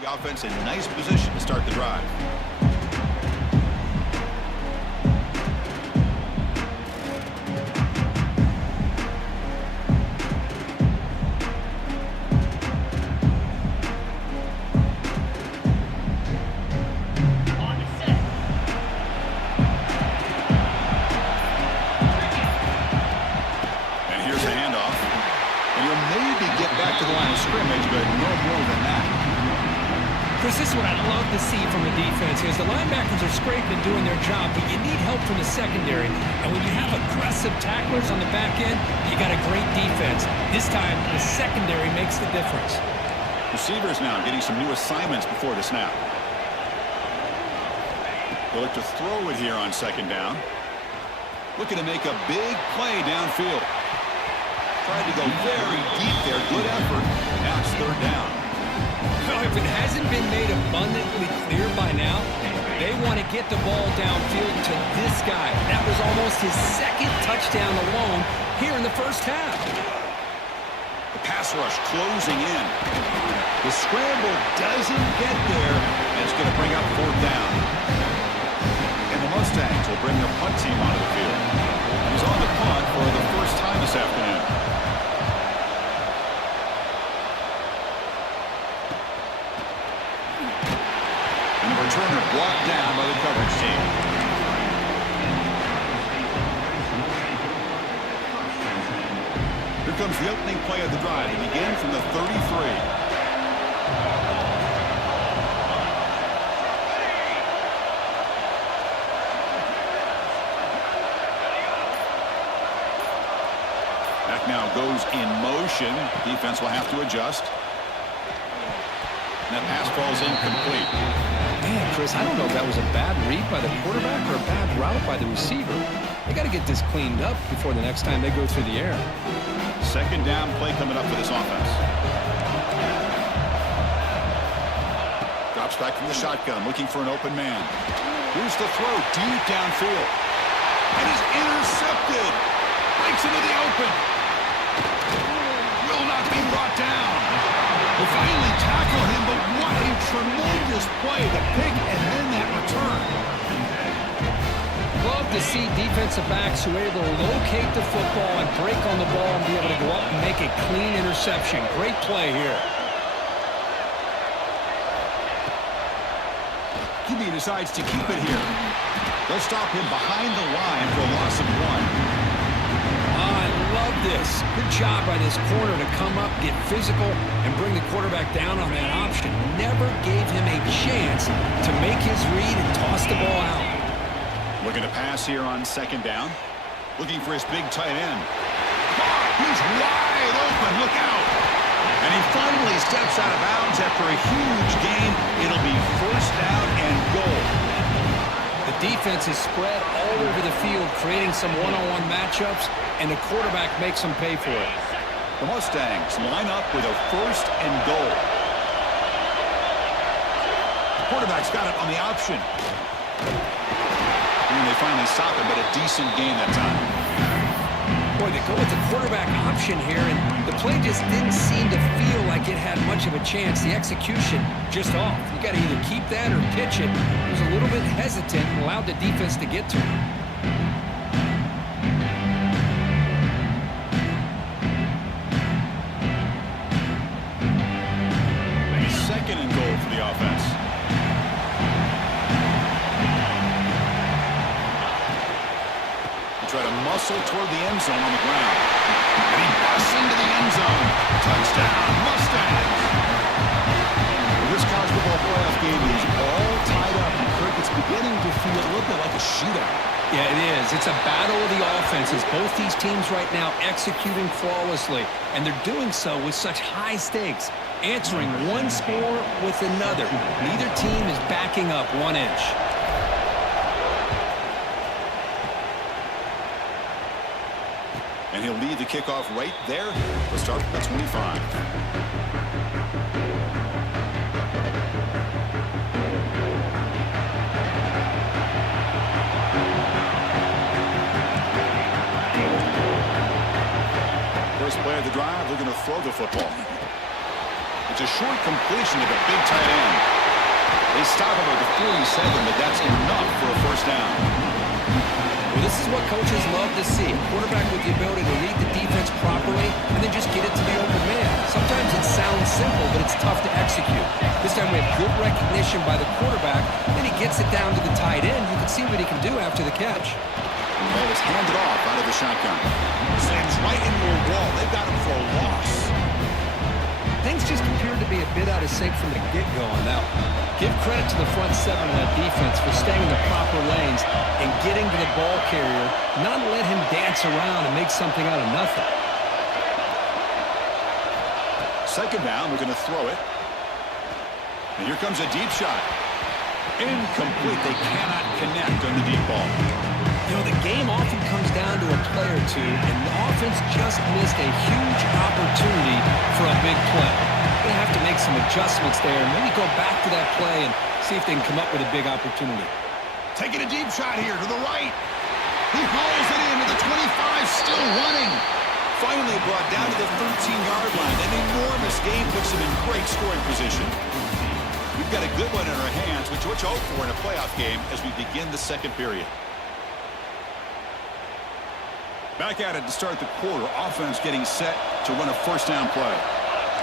The offense in nice position to start the drive. This is what I love to see from the defense is the linebackers are scraping and doing their job, but you need help from the secondary. And when you have aggressive tacklers on the back end, you got a great defense. This time, the secondary makes the difference. Receivers now getting some new assignments before the snap. They'll look to throw it here on second down. Looking to make a big play downfield. Tried to go very deep there. Good effort. Now it's third down. Well, if it hasn't been made abundantly clear by now, they want to get the ball downfield to this guy. That was almost his second touchdown alone here in the first half. The pass rush closing in. The scramble doesn't get there, and it's going to bring up fourth down. And the Mustangs will bring their punt team onto the field. He's on the punt for the first time this afternoon. Returner brought down by the coverage team. Here comes the opening play of the drive. It began from the 33. Back now goes in motion. Defense will have to adjust. And that pass falls incomplete. Man, Chris, I don't know if that was a bad read by the quarterback or a bad route by the receiver. They got to get this cleaned up before the next time they go through the air. Second down play coming up for this offense. Drops back from the shotgun, looking for an open man. Here's the throw, deep downfield. And he's intercepted. Breaks into the open. Will not be brought down. They finally tackle him, but what a tremendous play. The pick and then that return. Love to see defensive backs who are able to locate the football and break on the ball and be able to go up and make a clean interception. Great play here. QB decides to keep it here. They'll stop him behind the line for a loss of one. I love this. Good job by this corner to come up, get physical, and bring the quarterback down on that option. Never gave him a chance to make his read and toss the ball out. Looking to pass here on second down. Looking for his big tight end. He's wide open. Look out. And he finally steps out of bounds after a huge gain. It'll be first down and goal. The defense is spread all over the field, creating some one-on-one matchups, and the quarterback makes them pay for it. The Mustangs line up with a first and goal. The quarterback's got it on the option. And they finally stop it, but a decent gain that time. Boy, they go with the quarterback option here, and the play just didn't seem to feel like it had much of a chance. The execution just off. You got to either keep that or pitch it. He was a little bit hesitant and allowed the defense to get to him. Second and goal for the offense. Try to muscle toward the end zone on the ground. And he busts into the end zone. Touchdown, Mustangs. This college football playoff game is all tied up. And Kirk, it's beginning to feel a little bit like a shootout. Yeah, it is. It's a battle of the offenses. Both these teams right now executing flawlessly. And they're doing so with such high stakes. Answering one score with another. Neither team is backing up 1 inch. And he'll lead the kickoff right there. We'll start at 25. First play of the drive, they're going to throw the football. It's a short completion to the big tight end. They stop him at the 47, but that's enough for a first down. Well, this is what coaches love to see. A quarterback with the ability to read the defense properly and then just get it to the open man. Sometimes it sounds simple, but it's tough to execute. This time we have good recognition by the quarterback, and he gets it down to the tight end. You can see what he can do after the catch. Ball is handed off out of the shotgun. Slams right into a wall. They've got him for a loss. Things just appeared to be a bit out of sync from the get-go on that one. Give credit to the front seven of that defense for staying in the proper lanes and getting to the ball carrier, not let him dance around and make something out of nothing. Second down, we're going to throw it. And here comes a deep shot. Incomplete. They cannot connect on the deep ball. You know, the game often comes down to a play or two, and the offense just missed a huge opportunity for a big play. They have to make some adjustments there, and maybe go back to that play and see if they can come up with a big opportunity. Taking a deep shot here to the right. He hauls it in to the 25, still running. Finally brought down to the 13-yard line. An enormous gain puts him in great scoring position. We've got a good one in our hands, which you hope for in a playoff game as we begin the second period. Back at it to start the quarter. Offense getting set to run a first down play.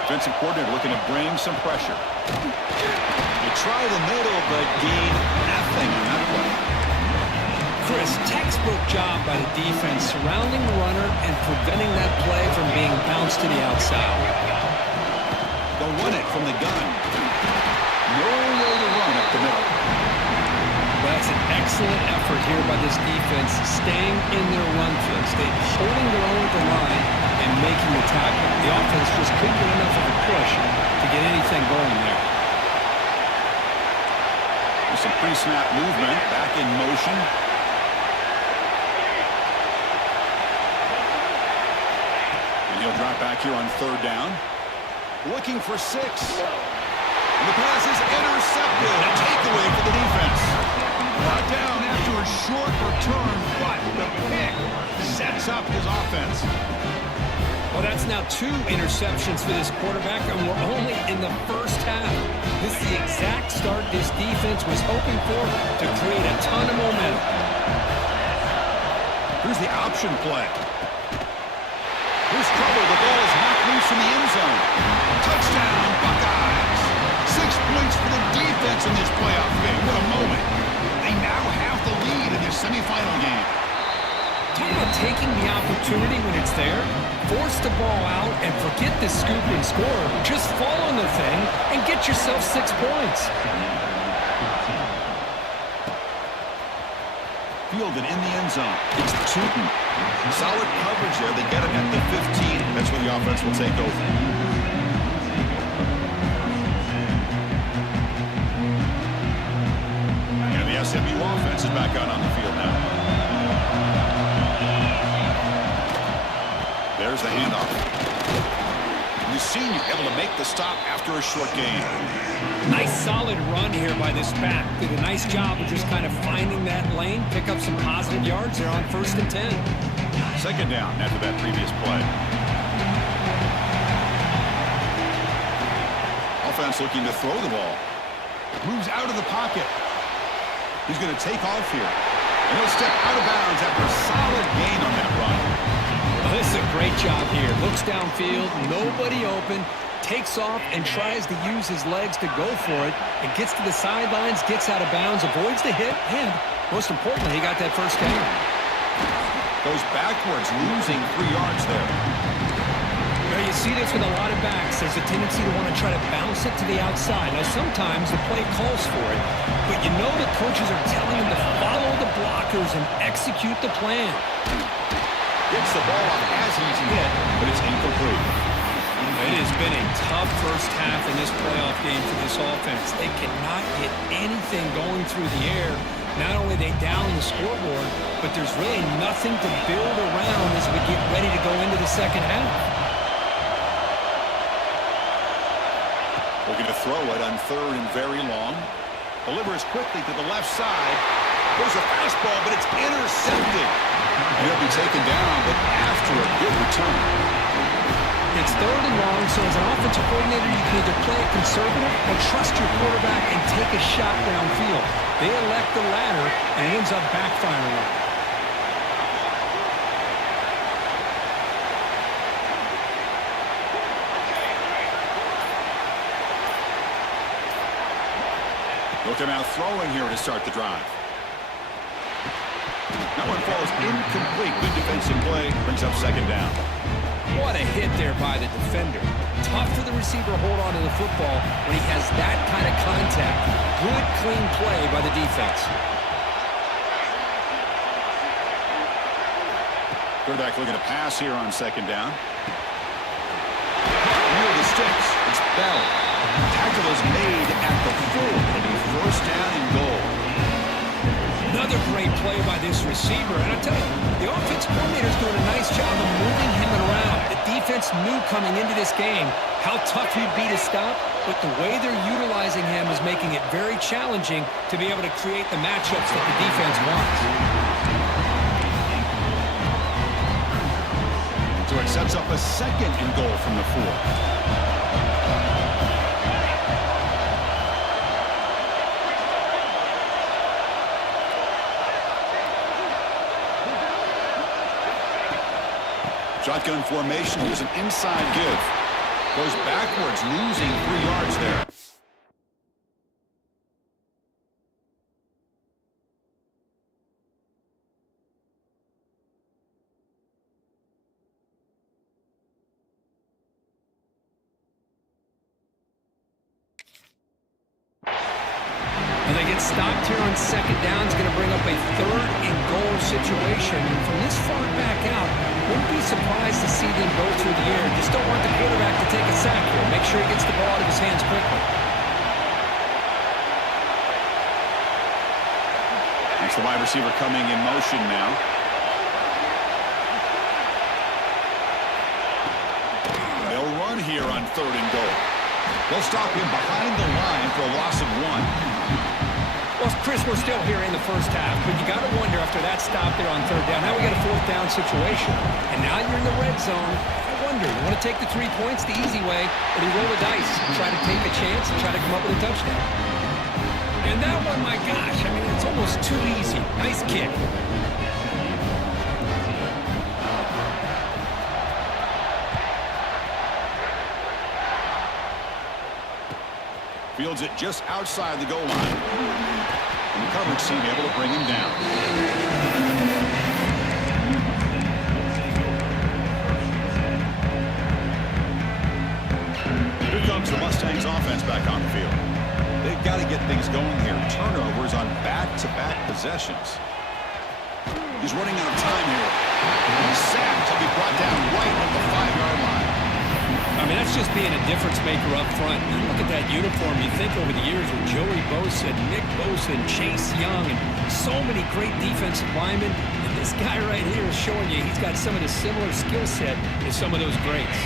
Defensive coordinator looking to bring some pressure. They try the middle, but gain nothing on that play. Chris, textbook job by the defense surrounding the runner and preventing that play from being bounced to the outside. They'll run it from the gun. No way to run up the middle. Well, that's an excellent effort here by this defense, staying in their run field, staying holding their own at the line and making the tackle. The offense just couldn't get enough of a push to get anything going there. There's some pre-snap movement, back in motion. And he'll drop back here on third down. Looking for 6. And the pass is intercepted. A takeaway for the defense. Brought down after a short return, but the pick sets up his offense. Well, that's now 2 interceptions for this quarterback, and we're only in the first half. This is the exact start this defense was hoping for to create a ton of momentum. Here's the option play. Here's trouble. The ball is knocked loose from the end zone. Touchdown, Buckeyes. 6 points for the defense in this playoff game. What a moment. They now have the lead in this semifinal game. Talk about taking the opportunity when it's there. Force the ball out and forget the scoop and score. Just fall on the thing and get yourself 6 points. Fielded in the end zone. It's Tootin. Solid coverage there. They get him at the 15. That's where the offense will take over. And the SMU offense is back out on the field now. There's the handoff. The senior able to make the stop after a short gain. Nice solid run here by this back. Did a nice job of just kind of finding that lane, pick up some positive yards there on 1st and 10. Second down after that previous play. Offense looking to throw the ball. Moves out of the pocket. He's going to take off here. And he'll step out of bounds after a solid gain on that run. Well, this is a great job here. Looks downfield, nobody open, takes off and tries to use his legs to go for it. And gets to the sidelines, gets out of bounds, avoids the hit, and most importantly, he got that first down. Goes backwards, losing 3 yards there. Now you see this with a lot of backs. There's a tendency to want to try to bounce it to the outside. Now sometimes the play calls for it, but you know the coaches are telling him to follow the blockers and execute the plan. Gets the ball off as he's hit, but it's incomplete. It has been a tough first half in this playoff game for this offense. They cannot get anything going through the air. Not only are they down the scoreboard, but there's really nothing to build around as we get ready to go into the second half. Looking to throw it on 3rd and very long. Delivers quickly to the left side. There's a fastball, but it's intercepted. He'll be taken down, but after a good return. It It's third and long, so as an offensive coordinator, you can either play it conservative or trust your quarterback and take a shot downfield. They elect the latter, and it ends up backfiring on them. Looking out throwing here to start the drive. That one falls incomplete. Good defensive play. Brings up second down. What a hit there by the defender. Tough for the receiver to hold on to the football when he has that kind of contact. Good, clean play by the defense. Quarterback looking to pass here on second down. Near the sticks. It's Bell. Tackle is made at the 4. It'll be first down and goal. Another great play by this receiver. And I tell you, the offensive coordinator's doing a nice job of moving him around. The defense knew coming into this game how tough he'd be to stop, but the way they're utilizing him is making it very challenging to be able to create the matchups that the defense wants. So it sets up a second and goal from the 4. Shotgun formation. Here's an inside give. Goes backwards, losing 3 yards there. And they get stopped here on second down. It's going to bring up a third and goal situation. And from this far back out, wouldn't be surprised to see them go through the air. Just don't want the quarterback to take a sack here. Make sure he gets the ball out of his hands quickly. That's the wide receiver coming in motion now. They'll run here on third and goal. They'll stop him behind the line for a loss of 1. Well, Chris, we're still here in the first half, but you got to wonder after that stop there on third down. Now we got a fourth down situation, and now you're in the red zone. I wonder, you want to take the 3 points the easy way, or do you roll the dice and try to take a chance and try to come up with a touchdown? And that one, my gosh, I mean, it's almost too easy. Nice kick. Fields it just outside the goal line. And the coverage team able to bring him down. Here comes the Mustangs offense back on the field. They've got to get things going here. Turnovers on back-to-back possessions. He's running out of time here. He's sacked. He'll be brought down right at the 5-yard line. I mean, that's just being a difference maker up front. You look at that uniform, you think over the years with Joey Bosa, Nick Bosa, and Chase Young, and so many great defensive linemen. And this guy right here is showing you he's got some of the similar skill set as some of those greats.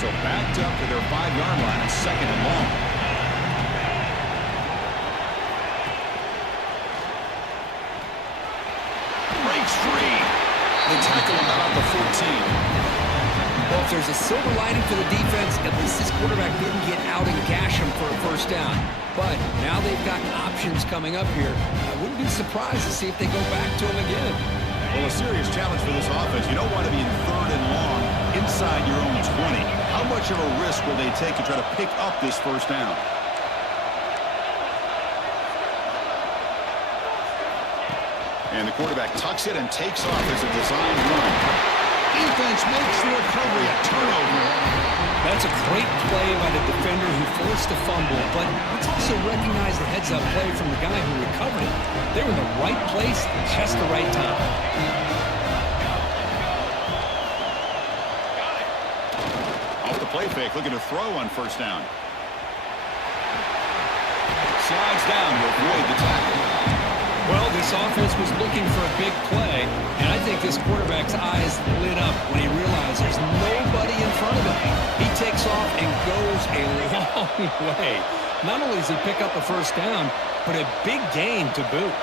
So backed up to their 5-yard line at second and long. Breaks free. They tackle him out the 14. Well, if there's a silver lining for the defense, at least this quarterback didn't get out and gash him for a first down. But now they've got options coming up here. I wouldn't be surprised to see if they go back to him again. Well, a serious challenge for this offense. You don't want to be in third and long inside your own 20. How much of a risk will they take to try to pick up this first down? And the quarterback tucks it and takes off as a designed run. Defense makes the recovery, a turnover. That's a great play by the defender who forced the fumble, but let's also recognize the heads-up play from the guy who recovered it. They were in the right place at just the right time. Off the play fake, looking to throw on first down. Slides down to avoid the tackle. Well, this offense was looking for a big play, and I think this quarterback's eyes lit up when he realized there's nobody in front of him. He takes off and goes a long way. Not only does he pick up a first down, but a big gain to boot.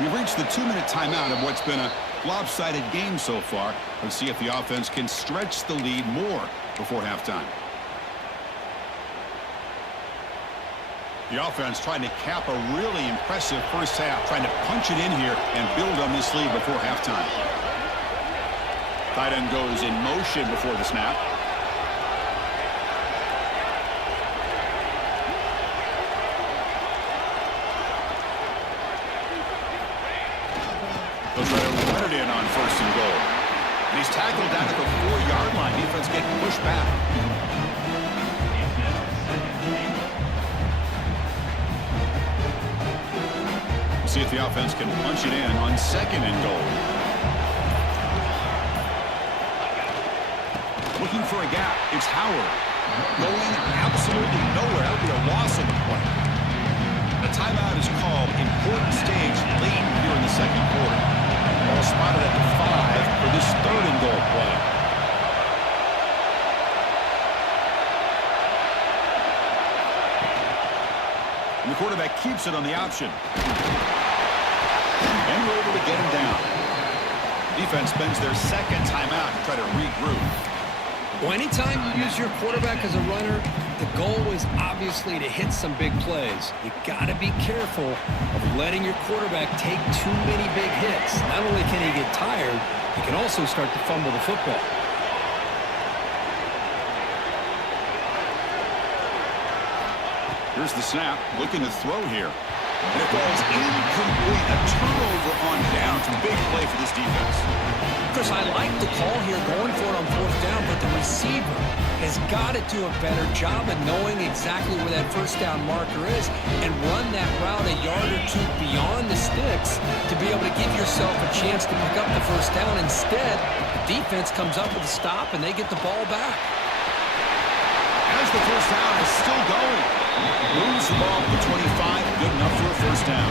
We've reached the 2-minute timeout of what's been a lopsided game so far. Let's see if the offense can stretch the lead more before halftime. The offense trying to cap a really impressive first half, trying to punch it in here and build on this lead before halftime. Tight end goes in motion before the snap. They'll try to run it in on 1st and goal. And he's tackled down at the 4-yard line. Defense getting pushed back. We'll see if the offense can punch it in on 2nd and goal. Looking for a gap. It's Howard. Going absolutely nowhere. That would be a loss of the play. A timeout is called. Important stage late here in the 2nd quarter. Ball spotted at the 5 for this 3rd and goal play. And the quarterback keeps it on the option. And we're able to get him down. Defense spends their 2nd timeout to try to regroup. Well, anytime you use your quarterback as a runner, the goal is obviously to hit some big plays. You got to be careful of letting your quarterback take too many big hits. Not only can he get tired, he can also start to fumble the football. Here's the snap, looking to throw here. And it falls incomplete. A turnover on down. It's a big play for this defense. Chris, I like the call here going for it on 4th down, but the receiver has got to do a better job of knowing exactly where that 1st down marker is and run that route a yard or 2 beyond the sticks to be able to give yourself a chance to pick up the 1st down. Instead, the defense comes up with a stop and they get the ball back. As the 1st down is still going. Moves the ball to the 25. Good enough for a 1st down.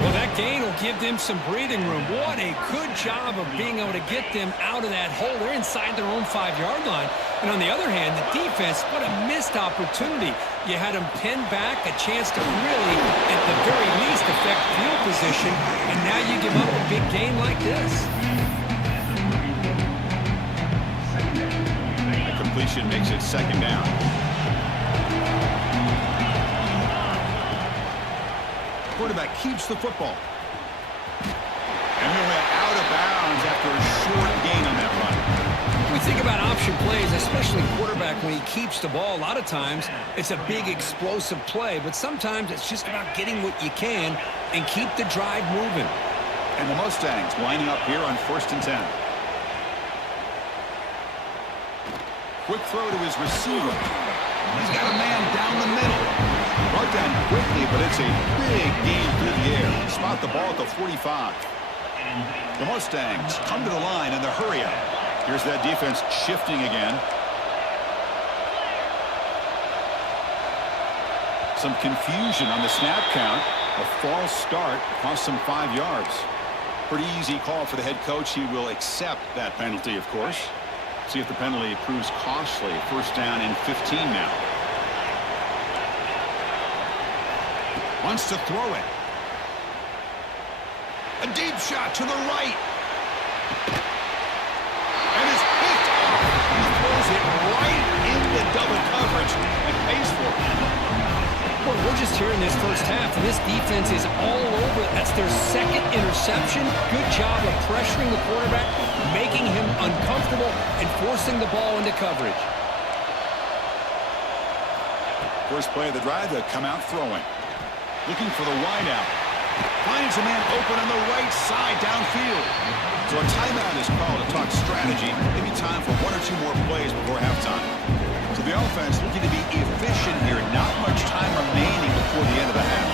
Well, that gain will give them some breathing room. What a good job of being able to get them out of that hole. They're inside their own 5-yard line. And on the other hand, the defense, what a missed opportunity. You had them pinned back, a chance to really, at the very least, affect field position. And now you give up a big gain like this. The completion makes it 2nd down. Quarterback keeps the football. And he went out of bounds after a short gain on that run. When we think about option plays, especially quarterback, when he keeps the ball, a lot of times it's a big explosive play, but sometimes it's just about getting what you can and keep the drive moving. And the Mustangs lining up here on 1st and 10. Quick throw to his receiver. He's got a man down the middle. Brought down quickly, but it's a big gain through the air. Spot the ball at the 45. The Mustangs come to the line in the hurry up. Here's that defense shifting again. Some confusion on the snap count. A false start cost some 5 yards. Pretty easy call for the head coach. He will accept that penalty, of course. See if the penalty proves costly. 1st down and 15 now. Wants to throw it. A deep shot to the right. And it's picked off. He throws it right into double coverage and pays for it. Well, we're just here in this 1st half, and this defense is all over. That's their 2nd interception. Good job of pressuring the quarterback, making him uncomfortable, and forcing the ball into coverage. First play of the drive, they'll come out throwing. Looking for the wideout. Finds a man open on the right side downfield. So a timeout is called to talk strategy. Maybe time for 1 or 2 more plays before halftime. So the offense looking to be efficient here. Not much time remaining before the end of the half.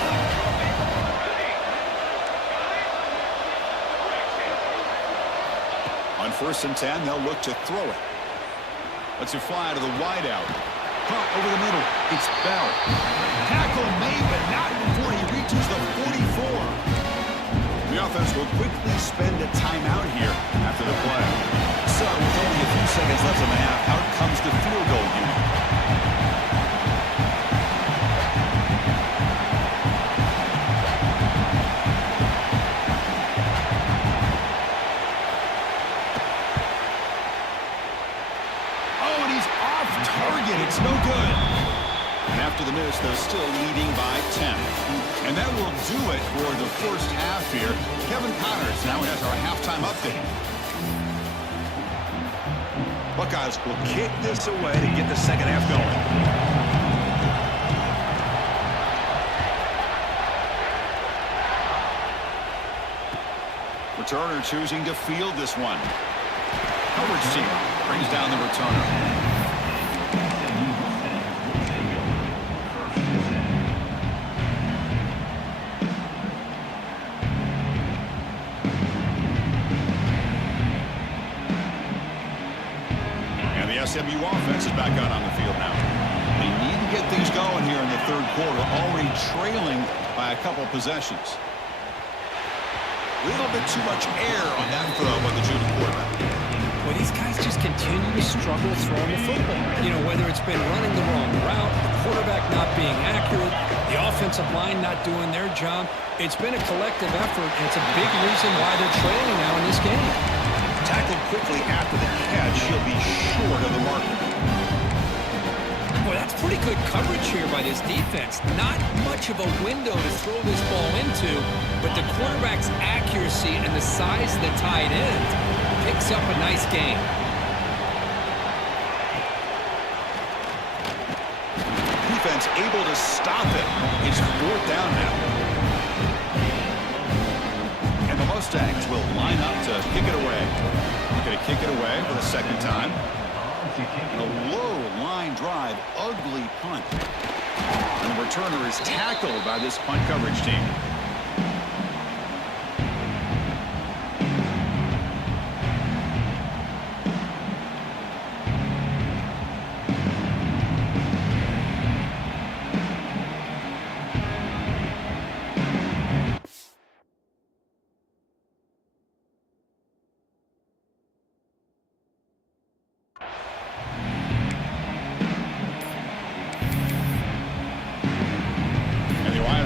On 1st and 10, they'll look to throw it. Let's it fly to the wideout. Caught over the middle. It's Bell. Tackle made, but not before he reaches the 44. The offense will quickly spend a timeout here after the play. So with only a few seconds left in the half, out comes the field goal unit. this, they're still leading by 10. And that will do it for the first half here. Kevin Connors now has our halftime update. Buckeyes will kick this away to get the second half going. Returner choosing to field this one. Coverage team brings down the returner. And the SMU offense is back out on the field now. They need to get things going here in the third quarter, already trailing by a couple possessions. A little bit too much air on that throw by the junior quarterback. Well, these guys just continue to struggle throwing the football. You know, whether it's been running the wrong route, the quarterback not being accurate, the offensive line not doing their job. It's been a collective effort, and it's a big reason why they're trailing now in this game. Tackled quickly after the catch, he'll be short of the mark. Boy, that's pretty good coverage here by this defense. Not much of a window to throw this ball into, but the quarterback's accuracy and the size of the tight end picks up a nice gain. Defense able to stop it. It's fourth down now. And the Mustangs will line up to kick it away. They're going to kick it away for the second time. And a low line drive, ugly punt. And the returner is tackled by this punt coverage team.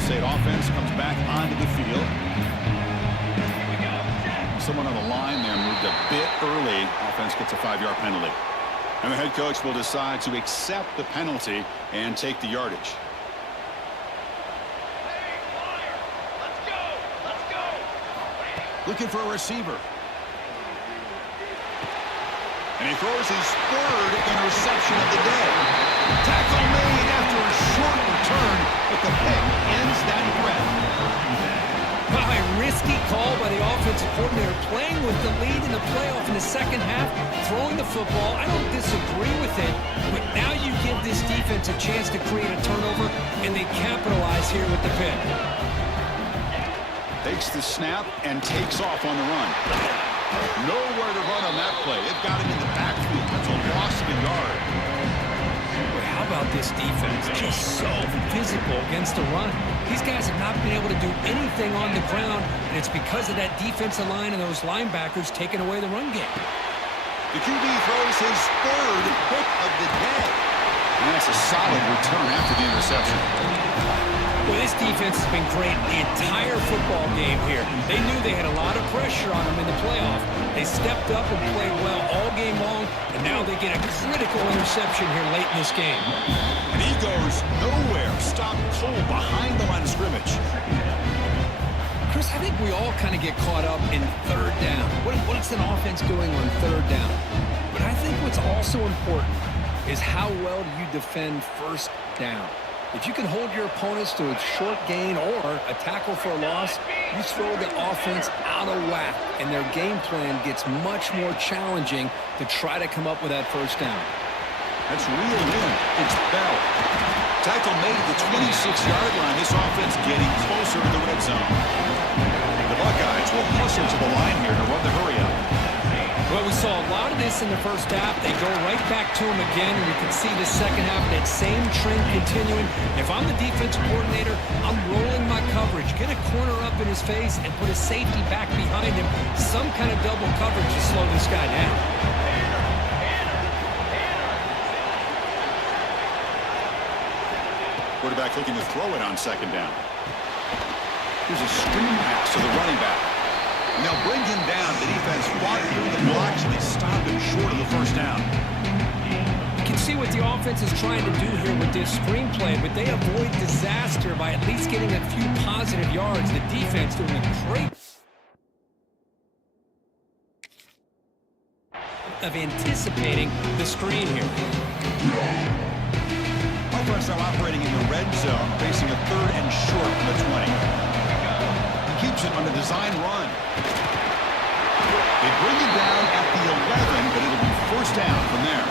State offense comes back onto the field. Someone on the line there moved a bit early. Offense gets a 5-yard penalty. And the head coach will decide to accept the penalty and take the yardage. Looking for a receiver. And he throws his third interception of the day. Tackle made after a short return, but the pick ends that threat. A risky call by the offensive coordinator, playing with the lead in the playoff in the second half, throwing the football. I don't disagree with it, but now you give this defense a chance to create a turnover, and they capitalize here with the pick. Takes the snap and takes off on the run. Nowhere to run on that play. It got him in the backfield. That's a loss of a yard. But how about this defense? Just so physical against the run. These guys have not been able to do anything on the ground, and it's because of that defensive line and those linebackers taking away the run game. The QB throws his third pick of the day. And that's a solid return after the interception. Well, this defense has been great the entire football game here. They knew they had a lot of pressure on them in the playoff. They stepped up and played well all game long, and now they get a critical interception here late in this game. And he goes nowhere. Stopped cold behind the line of scrimmage. Chris, I think we all kind of get caught up in third down. What's an offense doing on third down? But I think what's also important is how well do you defend first down. If you can hold your opponents to a short gain or a tackle for a loss, you throw the offense out of whack, and their game plan gets much more challenging to try to come up with that first down. That's reeled in. It's Bell. Tackle made at the 26-yard line. This offense getting closer to the red zone. The Buckeyes will hustle to the line here to run the hurry up. Well, we saw a lot of this in the first half. They go right back to him again, and you can see the second half, that same trend continuing. If I'm the defensive coordinator, I'm rolling my coverage. Get a corner up in his face and put a safety back behind him. Some kind of double coverage to slow this guy down. Quarterback looking to throw it on second down. Here's a screen pass to the running back. And they'll bring him down. The defense fought through the blocks, and they stopped him short of the first down. You can see what the offense is trying to do here with this screenplay, but they avoid disaster by at least getting a few positive yards. The defense doing a great of anticipating the screen here. Offense now operating in the red zone, facing a 3rd and short from the 20. He keeps it on the design run. They bring it down at the 11, but it'll be 1st down from there.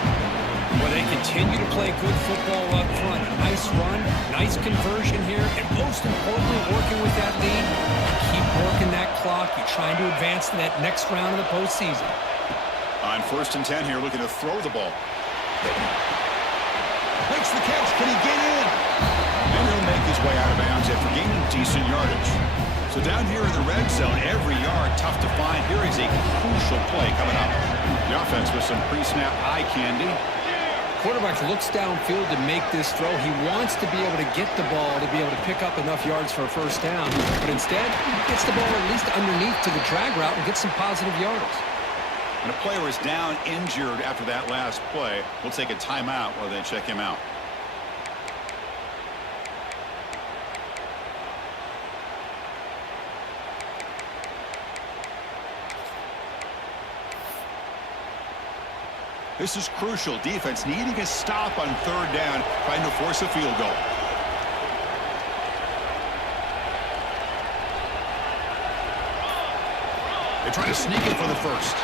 Well, they continue to play good football up front. Nice run, nice conversion here, and most importantly, working with that lead. Keep working that clock. You're trying to advance to that next round of the postseason. On 1st and 10 here, looking to throw the ball. Makes the catch. Can he get in? And he'll make his way out of bounds after gaining decent yardage. So down here in the red zone, every yard tough to find. Here is a crucial play coming up. The offense with some pre-snap eye candy. Quarterback looks downfield to make this throw. He wants to be able to get the ball to be able to pick up enough yards for a 1st down. But instead, he gets the ball at least underneath to the drag route and gets some positive yards. And a player is down injured after that last play. We'll take a timeout while they check him out. This is crucial. Defense needing a stop on 3rd down, trying to force a field goal. They're trying to sneak it for the 1st.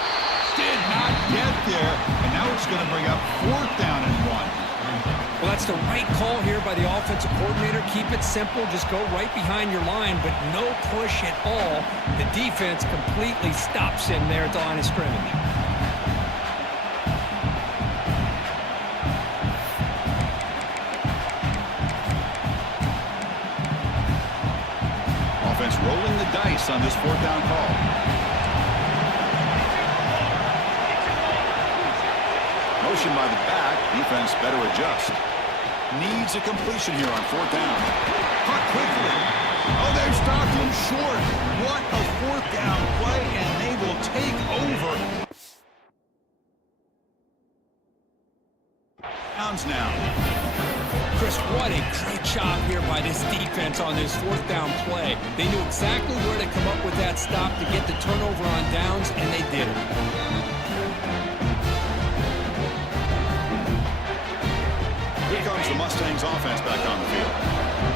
Did not get there, and now it's going to bring up 4th down and 1. Well, that's the right call here by the offensive coordinator. Keep it simple. Just go right behind your line, but no push at all. The defense completely stops him there at the line of scrimmage. Offense rolling the dice on this 4th down call. Motion by the back. Defense better adjust. Needs a completion here on 4th down. Caught quickly. Oh, they stopped him short. What a 4th down play, and they will take over. Downs now. Chris, what a great job here by this defense on this 4th down play. They knew exactly where to come up with that stop to get the turnover on downs, and they did it. Here comes the Mustangs offense back on the field.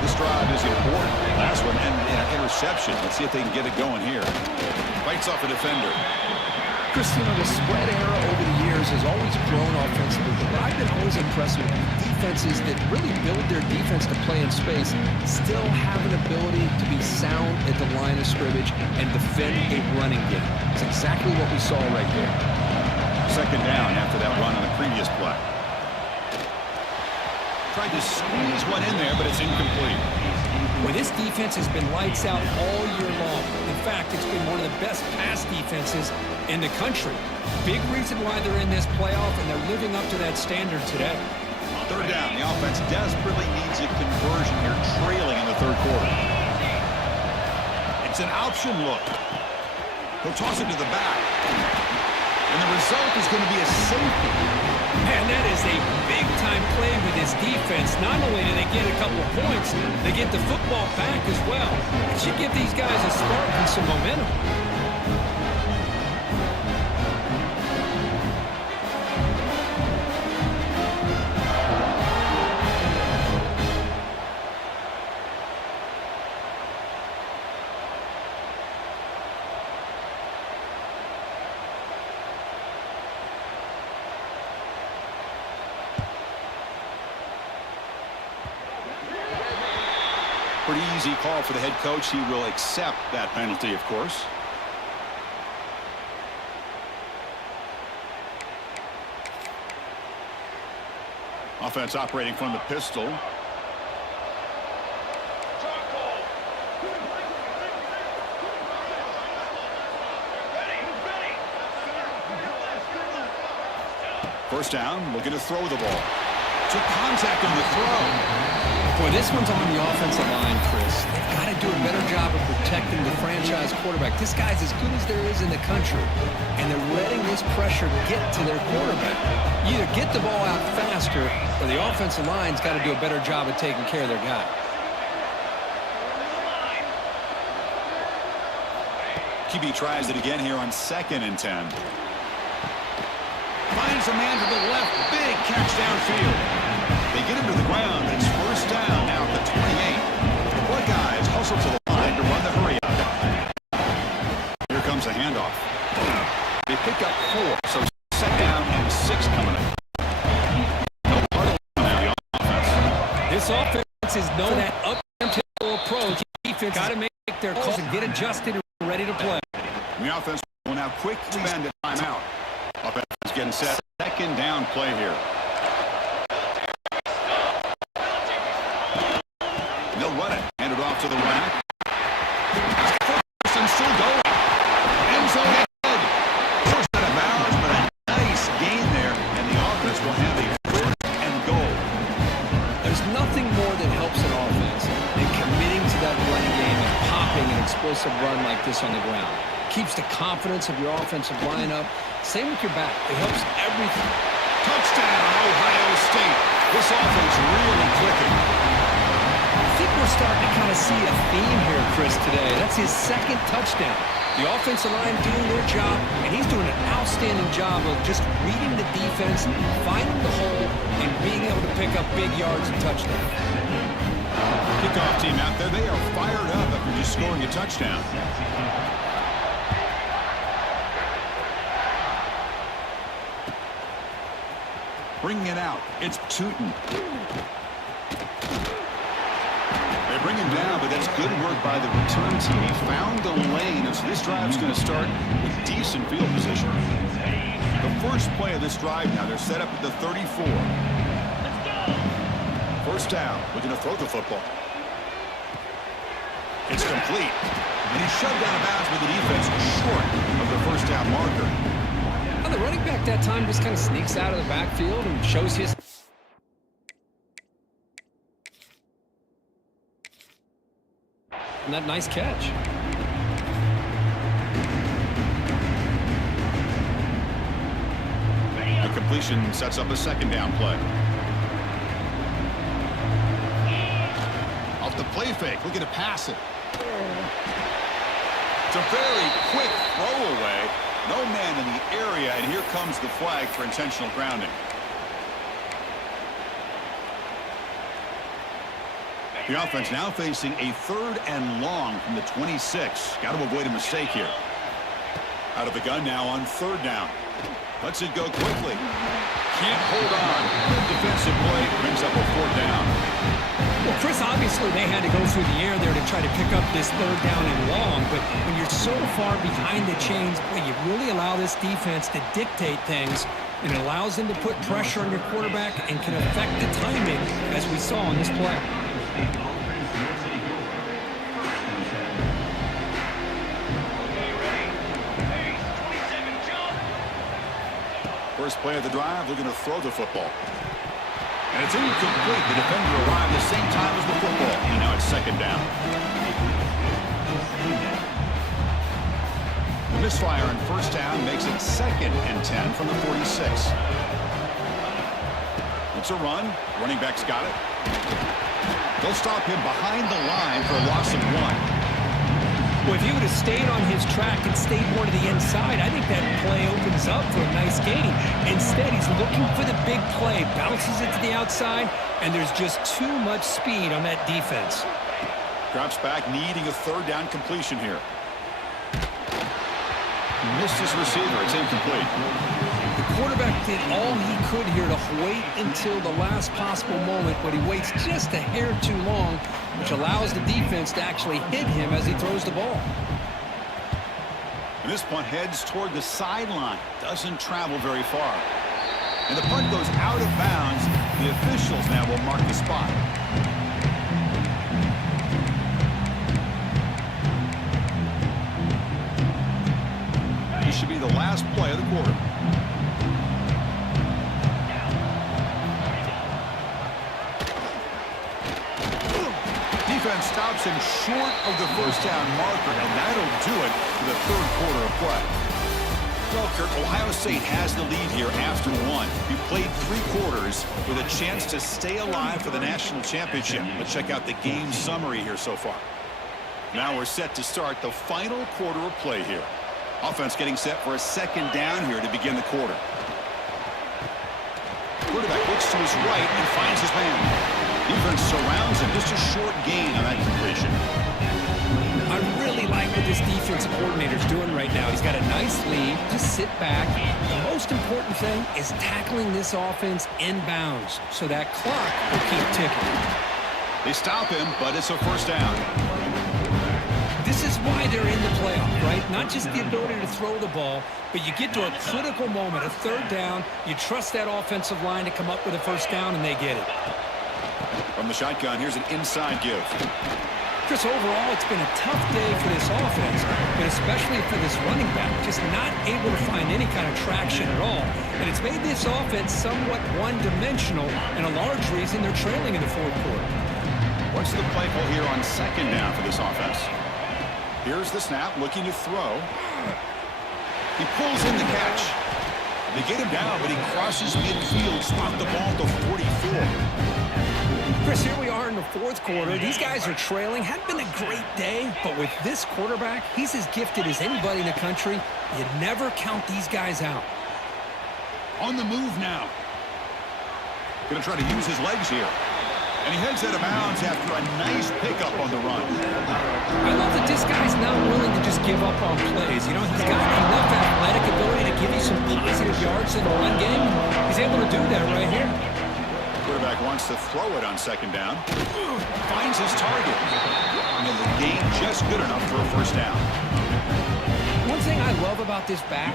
This drive is important. Last one ended in an interception. Let's see if they can get it going here. Fights off a defender. Christina, the spread era over the years has always grown offensively, but I've been always impressed with defenses that really build their defense to play in space, still have an ability to be sound at the line of scrimmage and defend a running game. It's exactly what we saw right there. 2nd down after that run on the previous play. Tried to squeeze one in there, but it's incomplete. Well, this defense has been lights out all year long. In fact, it's been one of the best pass defenses in the country. Big reason why they're in this playoff, and they're living up to that standard today. 3rd down. The offense desperately needs a conversion here, trailing in the 3rd quarter. It's an option look. He'll toss it to the back. And the result is going to be a safety. Man, that is a big-time play with this defense. Not only do they get a couple of points, they get the football back as well. It should give these guys a spark and some momentum. Pretty easy call for the head coach. He will accept that penalty, of course. Offense operating from the pistol. First down, looking to throw the ball. Took contact on the throw. Boy, this one's on the offensive line, Chris. They've got to do a better job of protecting the franchise quarterback. This guy's as good as there is in the country, and they're letting this pressure get to their quarterback. You either get the ball out faster, or the offensive line's got to do a better job of taking care of their guy. QB tries it again here on 2nd and 10. Finds a man to the left. Big catch downfield. They get him to the ground, but it's first down now at the 28. The Buckeyes hustle to the line to run the hurry up. Here comes a handoff. They pick up 4, so 2nd down and 6 coming up. No huddle now, the offense. This offense is known for that up-tempo approach. Defense got to make their calls and get adjusted and ready to play. And the offense will now quickly spend a timeout. Offense getting set. 2nd down play here. They'll run it. Hand it off to the rack. First and still going. End zone ahead. Forced out of bounds, but a nice gain there. And the offense will have a 1st and goal. There's nothing more that helps an offense than committing to that running game and popping an explosive run like this on the ground. Keeps the confidence of your offensive line up. Same with your back. It helps everything. Touchdown, Ohio State. This offense really clicking. I think we're starting to kind of see a theme here, Chris, today. That's his 2nd touchdown. The offensive line doing their job, and he's doing an outstanding job of just reading the defense, finding the hole, and being able to pick up big yards and touchdowns. Kickoff team out there. They are fired up after just scoring a touchdown. Bringing it out. It's Tootin. They bring him down, but that's good work by the return team. He found the lane, and so this drive's going to start with decent field position. The first play of this drive now, they're set up at the 34. First down. We're going to throw the football. It's complete. And he's shoved out of bounds with the defense short of the first down marker. Well, the running back that time just kind of sneaks out of the backfield and shows his... And that nice catch. The completion sets up a 2nd down play. Off the play fake, looking to pass it. It's a very quick throwaway. No man in the area, and here comes the flag for intentional grounding. The offense now facing a 3rd and long from the 26. Got to avoid a mistake here. Out of the gun now on 3rd down. Lets it go quickly. Can't hold on. Defensive play brings up a 4th down. Well, Chris, obviously they had to go through the air there to try to pick up this 3rd down and long, but when you're so far behind the chains, boy, you really allow this defense to dictate things, and it allows them to put pressure on your quarterback and can affect the timing, as we saw on this play. First play of the drive, we're going to throw the football. And it's incomplete. The defender arrived the same time as the football. And now it's 2nd down. The misfire on 1st down makes it 2nd and 10 from the 46. It's a run. Running back's got it. They'll stop him behind the line for a loss of 1. Well, if he would have stayed on his track and stayed more to the inside, I think that play opens up for a nice gain. Instead, he's looking for the big play, bounces it to the outside, and there's just too much speed on that defense. Drops back, needing a 3rd down completion here. Missed his receiver. It's incomplete. The quarterback did all he could here to wait until the last possible moment, but he waits just a hair too long, which allows the defense to actually hit him as he throws the ball. And this punt heads toward the sideline. Doesn't travel very far. And the punt goes out of bounds. The officials now will mark the spot. This should be the last play of the quarter. stops him short of the first down marker, and that'll do it for the third quarter of play. Well, Kirk, Ohio State has the lead here after one. We played 3 quarters with a chance to stay alive for the national championship. Let's check out the game summary here so far. Now we're set to start the final quarter of play here. Offense getting set for a second down here to begin the quarter. Quarterback looks to his right and finds his man. Defense surrounds him. Just a short gain on that completion. I really like what this defensive coordinator is doing right now. He's got a nice lead. Just sit back. The most important thing is tackling this offense inbounds so that clock will keep ticking. They stop him, but it's a first down. This is why they're in the playoff, right? Not just the ability to throw the ball, but you get to a critical moment, a third down. You trust that offensive line to come up with a first down, and they get it. From the shotgun, here's an inside give. Chris, overall, it's been a tough day for this offense, but especially for this running back, just not able to find any kind of traction at all. And it's made this offense somewhat one-dimensional, and a large reason they're trailing in the fourth quarter. What's the play call here on second down for this offense? Here's the snap, looking to throw. He pulls in the catch. They get him down, but he crosses midfield, spot the ball to 44. Chris, here we are in the fourth quarter. These guys are trailing. Hadn't been a great day, but with this quarterback, he's as gifted as anybody in the country. You never count these guys out. On the move now. Going to try to use his legs here. And he heads out of bounds after a nice pickup on the run. I love that this guy's not willing to just give up on plays. You know, he's got enough athletic ability to give you some positive yards in the run game. He's able to do that right here. Quarterback wants to throw it on second down. Finds his target. And the gain just good enough for a first down. One thing I love about this back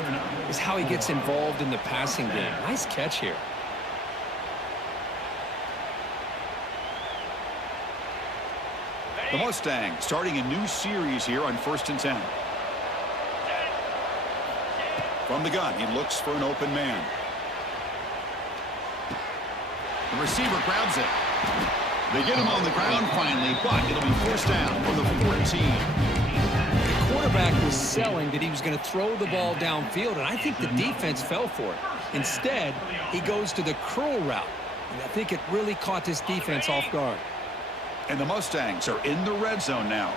is how he gets involved in the passing game. Nice catch here. The Mustangs starting a new series here on 1st and 10. From the gun, he looks for an open man. The receiver grabs it. They get him on the ground finally, but it'll be first down from the 14. The quarterback was selling that he was going to throw the ball downfield, and I think the defense fell for it. Instead, he goes to the curl route, and I think it really caught this defense off guard. And the Mustangs are in the red zone now.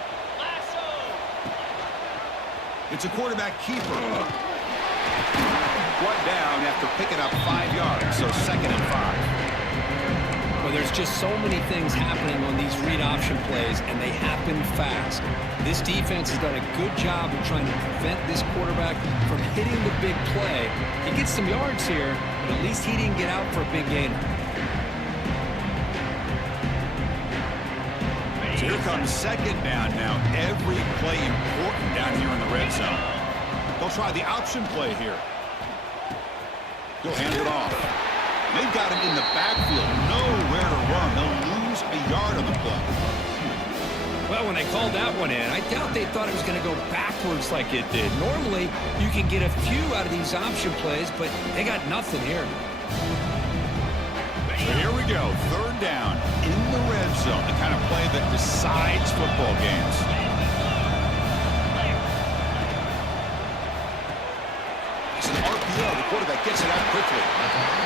It's a quarterback keeper. Brought down after picking up 5 yards, so 2nd and 5. Well, there's just so many things happening on these read option plays, and they happen fast. This defense has done a good job of trying to prevent this quarterback from hitting the big play. He gets some yards here, but at least he didn't get out for a big gain. So here comes second down now. Every play important down here in the red zone. They'll try the option play here. He'll hand it off. They've got him in the backfield. Nowhere to run. They'll lose a yard on the play. Well, when they called that one in, I doubt they thought it was going to go backwards like it did. Normally, you can get a few out of these option plays, but they got nothing here. So here we go. Third down in the red zone. The kind of play that decides football games. It's an RPO. The quarterback gets it out quickly.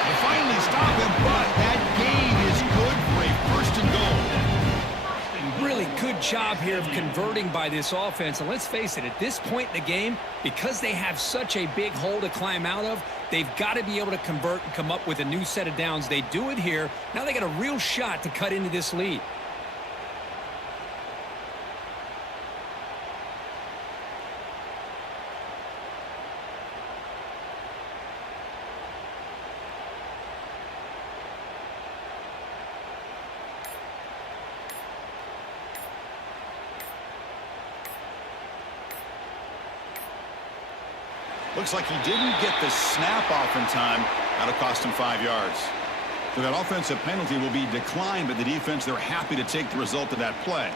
They finally stop him, but that gain is good for a first and goal. Really good job here of converting by this offense. And let's face it, at this point in the game, because they have such a big hole to climb out of, they've got to be able to convert and come up with a new set of downs. They do it here. Now they got a real shot to cut into this lead. Looks like he didn't get the snap off in time. That'll cost him 5 yards. So that offensive penalty will be declined, but the defense, they're happy to take the result of that play.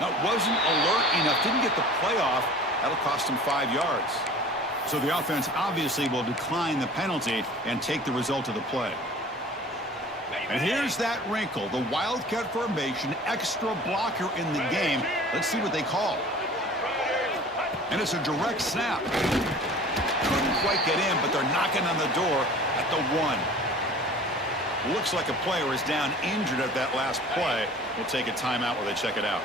That wasn't alert enough. Didn't get the play off. That'll cost him 5 yards. So the offense obviously will decline the penalty and take the result of the play. And here's that wrinkle. The Wildcat formation, extra blocker in the game. Let's see what they call. And it's a direct snap. Couldn't quite get in, but they're knocking on the door at the 1. Looks like a player is down injured at that last play. We'll take a timeout while they check it out.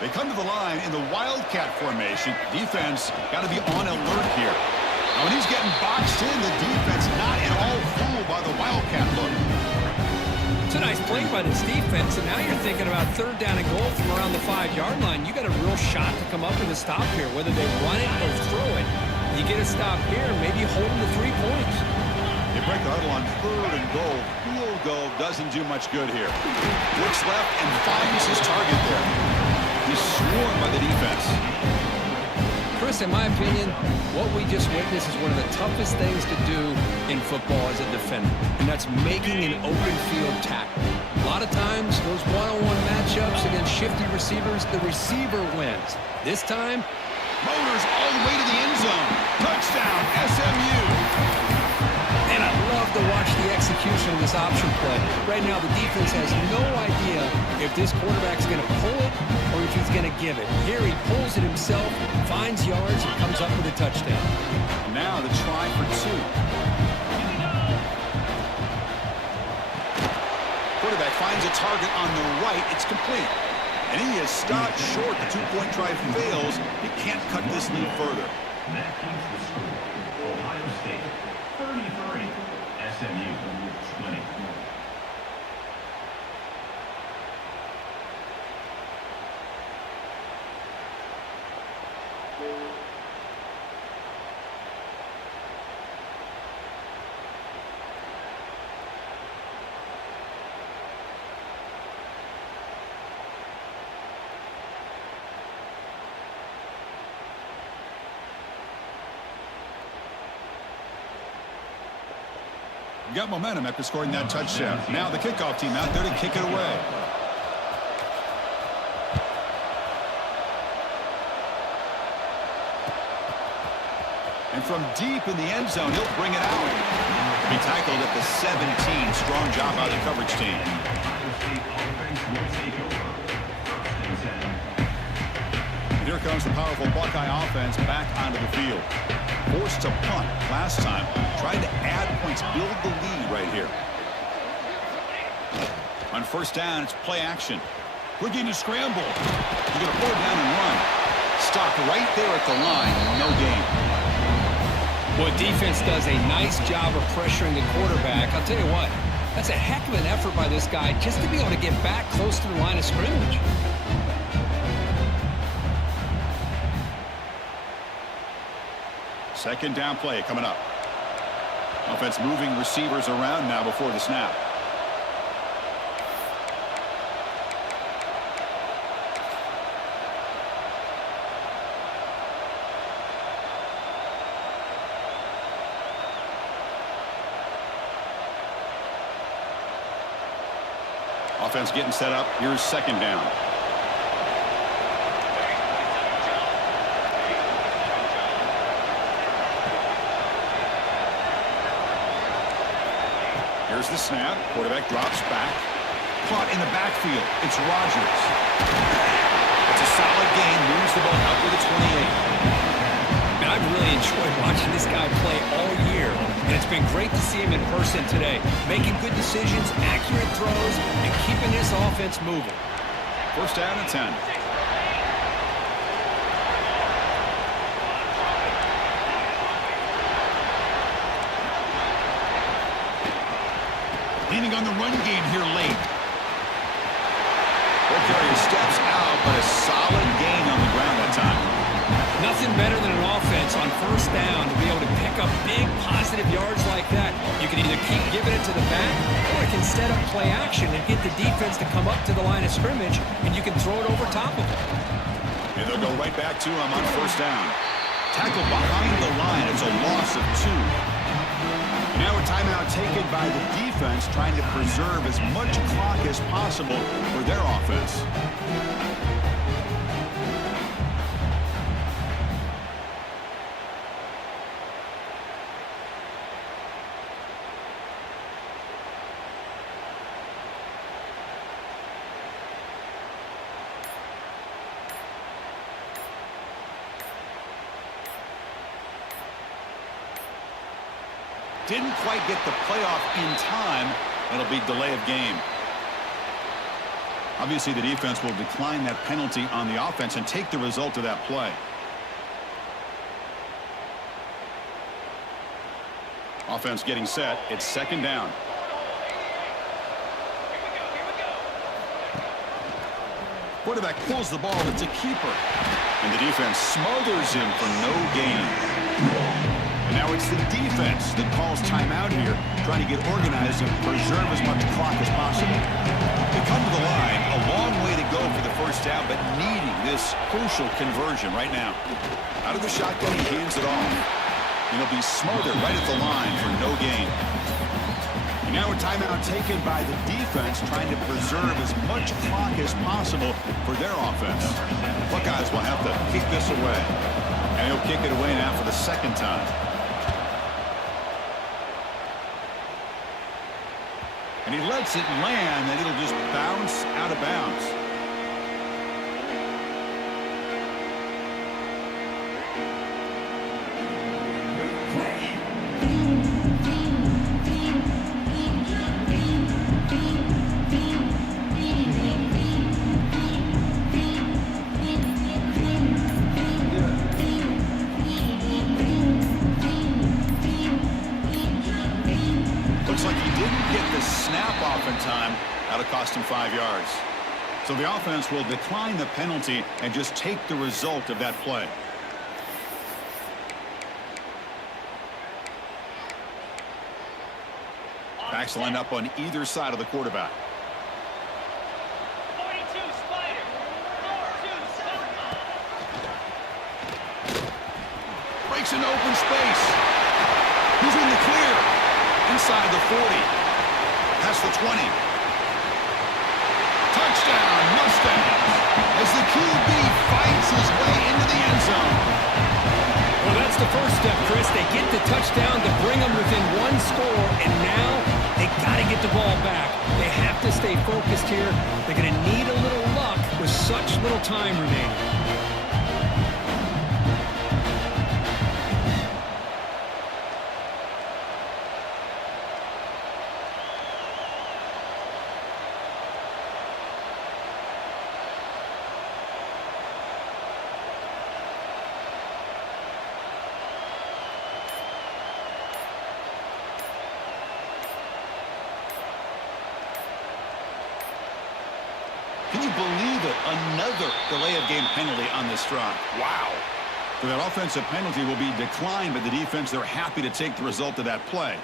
They come to the line in the Wildcat formation. Defense got to be on alert here. Now, when he's getting boxed in, the defense not at all fooled by the Wildcat look. It's a nice play by this defense, and now you're thinking about 3rd down and goal from around the 5-yard line. You got a real shot to come up with a stop here, whether they run it or throw it. You get a stop here, maybe hold them to 3 points. They break the huddle on 3rd and goal. Field goal doesn't do much good here. Looks left and finds his target there. He's swarmed by the defense. Chris, in my opinion, what we just witnessed is one of the toughest things to do in football as a defender, and that's making an open field tackle. A lot of times, those one-on-one matchups against shifty receivers, the receiver wins. This time, motors all the way to the end zone. Touchdown, SMU. And I love to watch the execution of this option play. Right now, the defense has no idea if this quarterback's going to pull it or if he's going to give it. Here he pulls it himself, finds yards, and comes up with a touchdown. Now the try for 2. Quarterback finds a target on the right. It's complete. And he is stopped short. The 2-point try fails. He can't cut this lead further. That keeps the score. Ohio State 33, SMU 20. Got momentum after scoring that touchdown. Now the kickoff team out there to kick it away. And from deep in the end zone, he'll bring it out. He tackled at the 17. Strong job by the coverage team. And here comes the powerful Buckeye offense back onto the field. Forced to punt last time. Trying to add points, build the lead right here. On 1st down, it's play action. Looking to scramble. He's going to pull it down and run. Stopped right there at the line. No gain. Well, defense does a nice job of pressuring the quarterback. I'll tell you what, that's a heck of an effort by this guy just to be able to get back close to the line of scrimmage. Second down play coming up. Offense moving receivers around now before the snap. Offense getting set up. Here's 2nd down. Here's the snap. Quarterback drops back. Caught in the backfield. It's Rodgers. It's a solid gain. Moves the ball out to the 28. And I've really enjoyed watching this guy play all year. And it's been great to see him in person today. Making good decisions, accurate throws, and keeping this offense moving. 1st down and 10. Leaning on the run game here late. Carrier steps out, but a solid gain on the ground that time. Nothing better than an offense on 1st down to be able to pick up big positive yards like that. You can either keep giving it to the back, or it can set up play action and get the defense to come up to the line of scrimmage, and you can throw it over top of them. And they'll go right back to him on 1st down. Tackled behind the line. It's a loss of 2. Now a timeout taken by the defense, trying to preserve as much clock as possible for their offense. Didn't quite get the playoff in time. It'll be delay of game. Obviously, the defense will decline that penalty on the offense and take the result of that play. Offense getting set. It's second down. Quarterback pulls the ball. It's a keeper. And the defense smothers him for no gain. And now it's the defense that calls timeout here, trying to get organized and preserve as much clock as possible. They come to the line, a long way to go for the first down, but needing this crucial conversion right now. Out of the shotgun, he hands it off. And he'll be smothered right at the line for no gain. And now a timeout taken by the defense, trying to preserve as much clock as possible for their offense. Buckeyes will have to kick this away. And he'll kick it away now for the second time. And he lets it land, and it'll just bounce out of bounds. Looks like he didn't get the snap off in time. That'll cost him 5 yards. So the offense will decline the penalty and just take the result of that play. Backs line up on either side of the quarterback. 42 Spider. 4-2 Breaks into open space. He's in the clear. Inside the 40. Past the 20. Touchdown, Mustangs. As the QB fights his way into the end zone. Well, that's the first step, Chris. They get the touchdown to bring them within one score, and now they got to get the ball back. They have to stay focused here. They're going to need a little luck with such little time remaining. Can you believe it? Another delay of game penalty on this drive. Wow. So that offensive penalty will be declined by the defense. They're happy to take the result of that play.